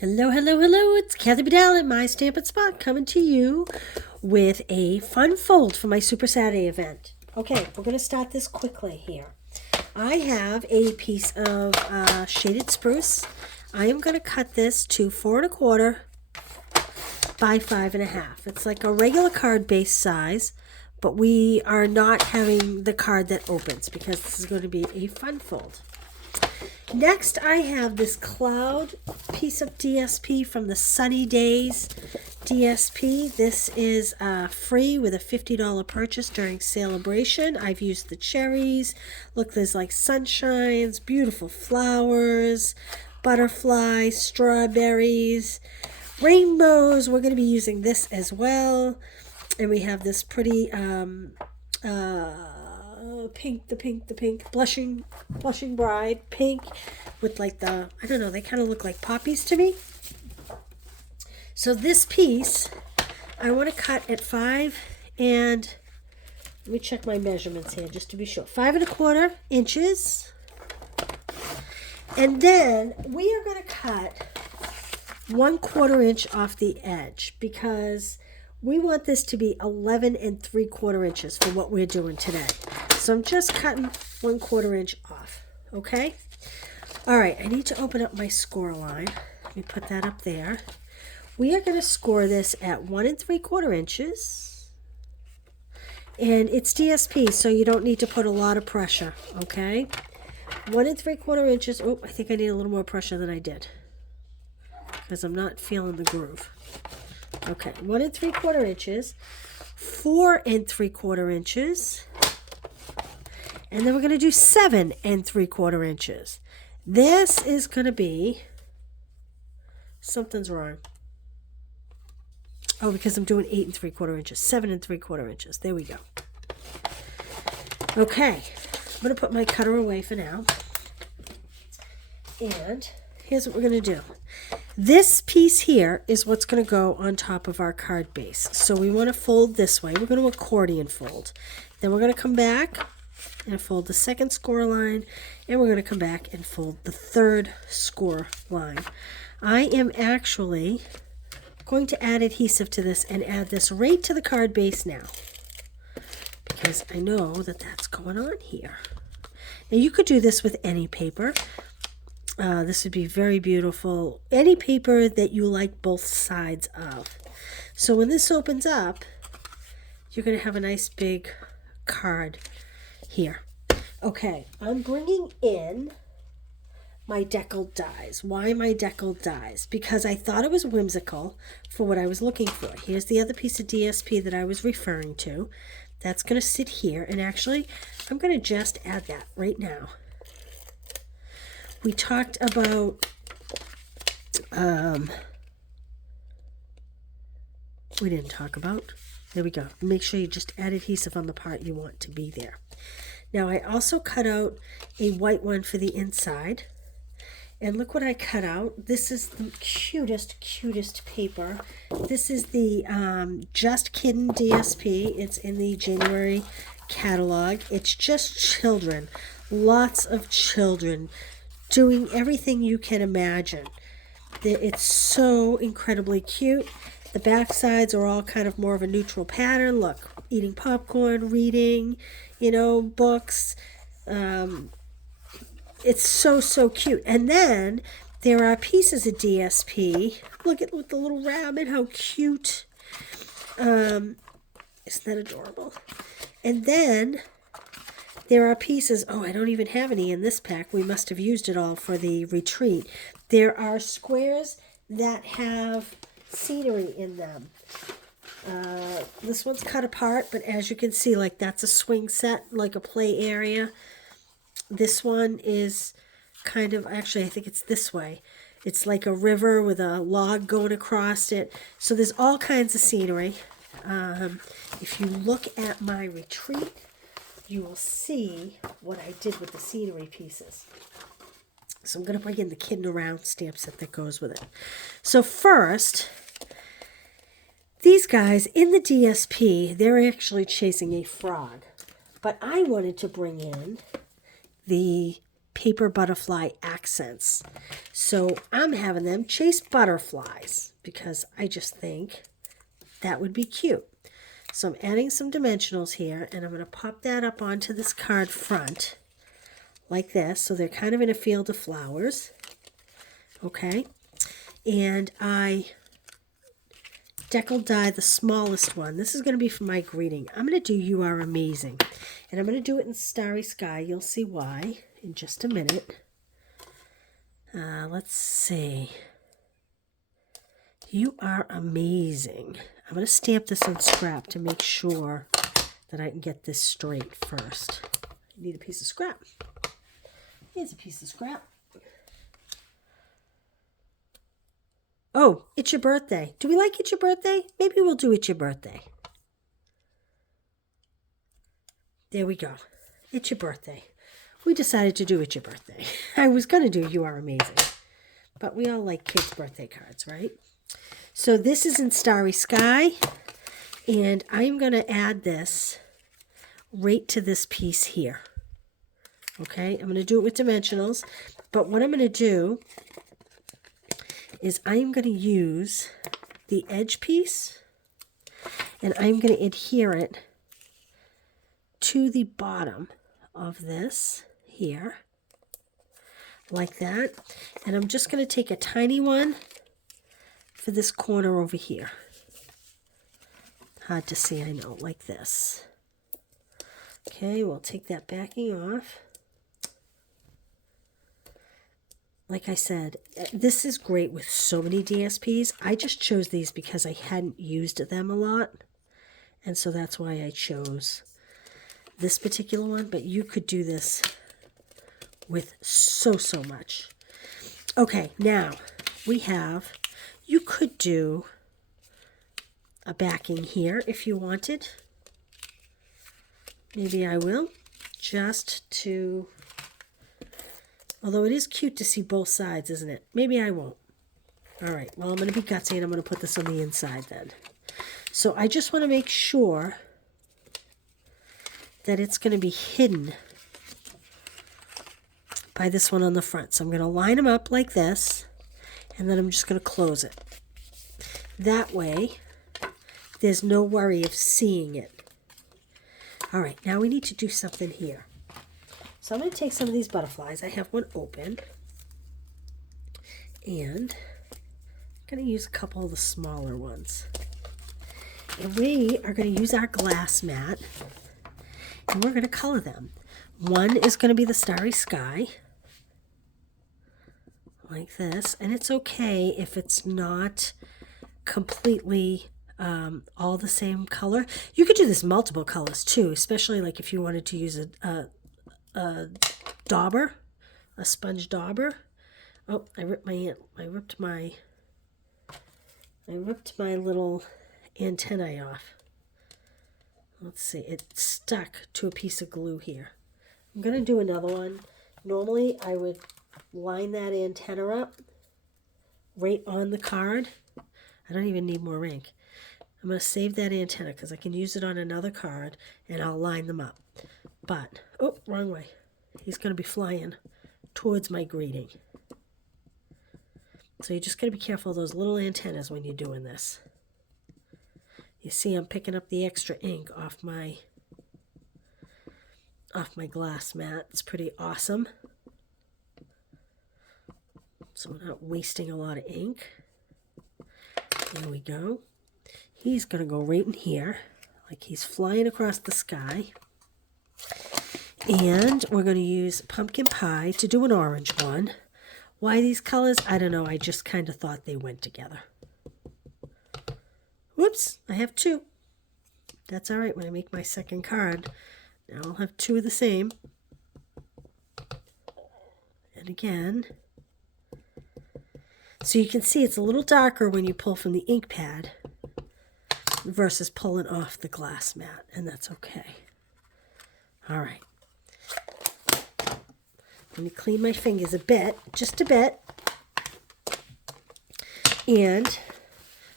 Hello, hello, hello. It's Kathy Bedell at My Stampin' Spot coming to you with a fun fold for my Super Saturday event. Okay, we're going to start this quickly here. I have a piece of shaded spruce. I am going to cut this to 4 1/4 by 5 1/2. It's like a regular card base size, but we are not having the card that opens because this is going to be a fun fold. Next, I have this cloud piece of DSP from the Sunny Days DSP. This is free with a $50 purchase during celebration. I've used the cherries. Look, there's like sunshines, beautiful flowers, butterflies, strawberries, rainbows. We're going to be using this as well. And we have this pretty pink, blushing bride, pink with like the, I don't know, they kind of look like poppies to me. So this piece, I want to cut at 5 and, let me check my measurements here just to be sure, 5 1/4 inches. And then we are going to cut 1/4 inch off the edge because we want this to be 11 3/4 inches for what we're doing today. So I'm just cutting 1/4 inch off, okay? All right, I need to open up my score line. Let me put that up there. We are going to score this at 1 3/4 inches. And it's DSP, so you don't need to put a lot of pressure, okay? 1 3/4 inches. Oh, I think I need a little more pressure than I did because I'm not feeling the groove. Okay, 1 3/4 inches, 4 3/4 inches, and then we're going to do 7 3/4 inches. This is going to be, something's wrong. Oh, because I'm doing 8 3/4 inches, 7 3/4 inches. There we go. Okay, I'm going to put my cutter away for now. And here's what we're going to do. This piece here is what's going to go on top of our card base. So we want to fold this way. We're going to accordion fold. Then we're going to come back and fold the second score line. And we're going to come back and fold the third score line. I am actually going to add adhesive to this and add this right to the card base now, because I know that that's going on here. Now you could do this with any paper. This would be very beautiful. Any paper that you like both sides of. So when this opens up, you're going to have a nice big card here. Okay, I'm bringing in my deckled dies. Why my deckled dies? Because I thought it was whimsical for what I was looking for. Here's the other piece of DSP that I was referring to. That's going to sit here. And actually, I'm going to just add that right now. We talked about, we didn't talk about, there we go. Make sure you just add adhesive on the part you want to be there. Now I also cut out a white one for the inside. And look what I cut out. This is the cutest paper. This is the Just Kiddin DSP. It's in the January catalog. It's just children, lots of children, doing everything you can imagine. It's so incredibly cute. The back sides are all kind of more of a neutral pattern. Look, eating popcorn, reading, books. It's so cute. And then there are pieces of DSP. Look at the little rabbit, how cute. Isn't that adorable? And then there are pieces, oh, I don't even have any in this pack. We must have used it all for the retreat. There are squares that have scenery in them. This one's cut apart, but as you can see, like that's a swing set, like a play area. This one is kind of, actually, I think it's this way. It's like a river with a log going across it. So there's all kinds of scenery. If you look at my retreat, you will see what I did with the scenery pieces. So I'm going to bring in the Kiddin Around stamp set that goes with it. So first, these guys in the DSP, they're actually chasing a frog. But I wanted to bring in the paper butterfly accents. So I'm having them chase butterflies because I just think that would be cute. So I'm adding some dimensionals here, and I'm going to pop that up onto this card front like this. So they're kind of in a field of flowers. Okay. And I decal die the smallest one. This is going to be for my greeting. I'm going to do You Are Amazing. And I'm going to do it in Starry Sky. You'll see why in just a minute. Let's see. You are amazing. I'm going to stamp this on scrap to make sure that I can get this straight first. I need a piece of scrap. Here's a piece of scrap. Oh, it's your birthday. Do we like It's Your Birthday? Maybe we'll do It's Your Birthday. There we go. It's your birthday. We decided to do It's Your Birthday. I was going to do You Are Amazing. But we all like kids' birthday cards, right? So this is in Starry Sky. And I'm going to add this right to this piece here. Okay? I'm going to do it with dimensionals. But what I'm going to do is I'm going to use the edge piece and I'm going to adhere it to the bottom of this here like that, and I'm just going to take a tiny one for this corner over here. Hard to see, I know, like this. Okay, we'll take that backing off. Like I said, this is great with so many DSPs. I just chose these because I hadn't used them a lot. And so that's why I chose this particular one. But you could do this with so much. Okay, now you could do a backing here if you wanted. Maybe I will, just to... Although it is cute to see both sides, isn't it? Maybe I won't. All right, well, I'm going to be gutsy and I'm going to put this on the inside then. So I just want to make sure that it's going to be hidden by this one on the front. So I'm going to line them up like this, and then I'm just going to close it. That way, there's no worry of seeing it. All right, now we need to do something here. So I'm going to take some of these butterflies. I have one open. And I'm going to use a couple of the smaller ones. And we are going to use our glass mat. And we're going to color them. One is going to be the Starry Sky. Like this. And it's okay if it's not completely all the same color. You could do this multiple colors too. Especially like if you wanted to use a dauber, a sponge dauber. Oh, I ripped my little antennae off. Let's see, it stuck to a piece of glue here. I'm going to do another one. Normally I would line that antenna up right on the card. I don't even need more ink. I'm going to save that antenna because I can use it on another card and I'll line them up. But, oh, wrong way. He's going to be flying towards my greeting. So you just got to be careful of those little antennas when you're doing this. You see I'm picking up the extra ink off my glass mat. It's pretty awesome. So we're not wasting a lot of ink. There we go. He's going to go right in here, like he's flying across the sky. And we're going to use pumpkin pie to do an orange one. Why these colors? I don't know. I just kind of thought they went together. Whoops, I have two. That's all right when I make my second card. Now I'll have two of the same. And again. So you can see it's a little darker when you pull from the ink pad versus pulling off the glass mat, and that's okay. All right. Let me clean my fingers a bit, just a bit. And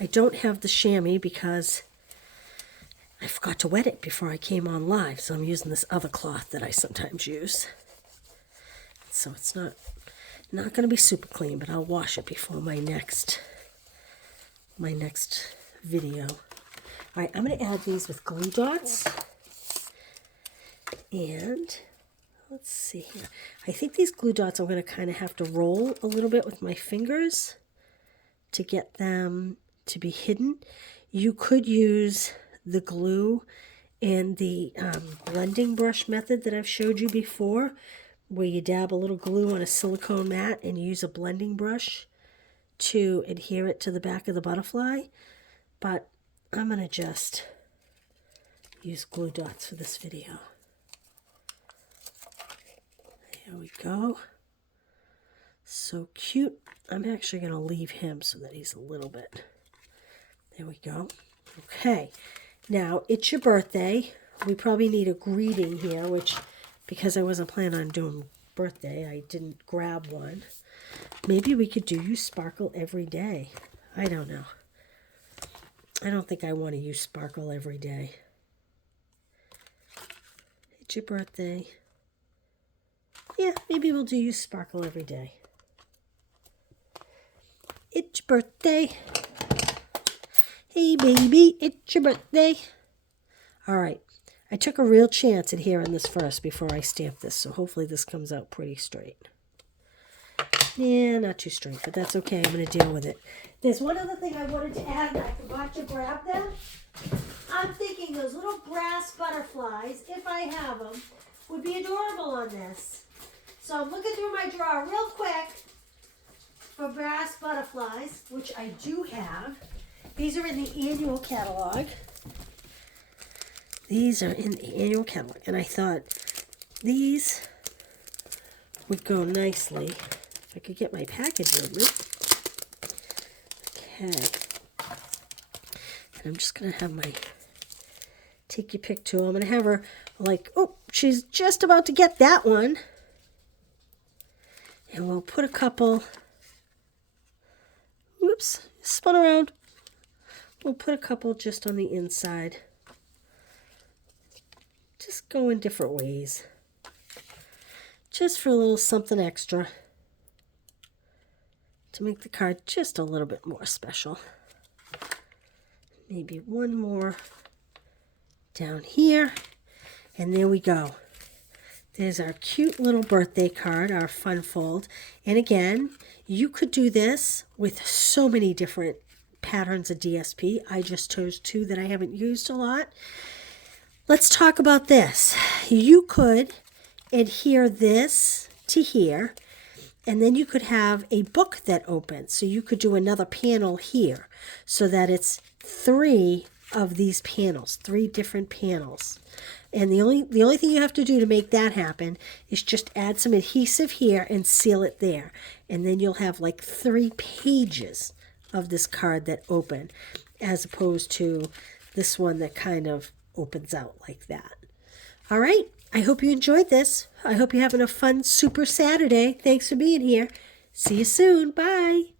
I don't have the chamois because I forgot to wet it before I came on live, so I'm using this other cloth that I sometimes use. so it's not going to be super clean, but I'll wash it before my next video. All right, I'm going to add these with glue dots. And let's see here. I think these glue dots I'm going to kind of have to roll a little bit with my fingers to get them to be hidden. You could use the glue and the blending brush method that I've showed you before, where you dab a little glue on a silicone mat and use a blending brush to adhere it to the back of the butterfly. But I'm going to just use glue dots for this video. There we go. So cute. I'm actually going to leave him so that he's a little bit. There we go. Okay. Now, it's your birthday. We probably need a greeting here, which, because I wasn't planning on doing birthday, I didn't grab one. Maybe we could do "You Sparkle Every Day." I don't know. I don't think I want to use sparkle every day. It's your birthday. Yeah, maybe we'll do "You Sparkle Every Day." It's your birthday. Hey, baby, it's your birthday. All right. I took a real chance at adhering this first before I stamp this, so hopefully this comes out pretty straight. Yeah, not too straight, but that's okay. I'm going to deal with it. There's one other thing I wanted to add, and I forgot to grab them. I'm thinking those little brass butterflies, if I have them, would be adorable on this. So I'm looking through my drawer real quick for brass butterflies, which I do have. These are in the annual catalog. These are in the annual catalog, and I thought these would go nicely. If I could get my package with me. Okay. And I'm just going to have my take your pick tool. I'm going to have her like, oh, she's just about to get that one. And we'll put a couple, whoops, spun around. We'll put a couple just on the inside. Just go in different ways. Just for a little something extra. To make the card just a little bit more special. Maybe one more down here. And there we go. There's our cute little birthday card, our fun fold. And again, you could do this with so many different patterns of DSP. I just chose two that I haven't used a lot. Let's talk about this. You could adhere this to here, and then you could have a book that opens. So you could do another panel here so that it's 3 of these panels, 3 different panels. And the only thing you have to do to make that happen is just add some adhesive here and seal it there. And then you'll have like 3 pages of this card that open, as opposed to this one that kind of opens out like that. All right. I hope you enjoyed this. I hope you're having a fun Super Saturday. Thanks for being here. See you soon. Bye.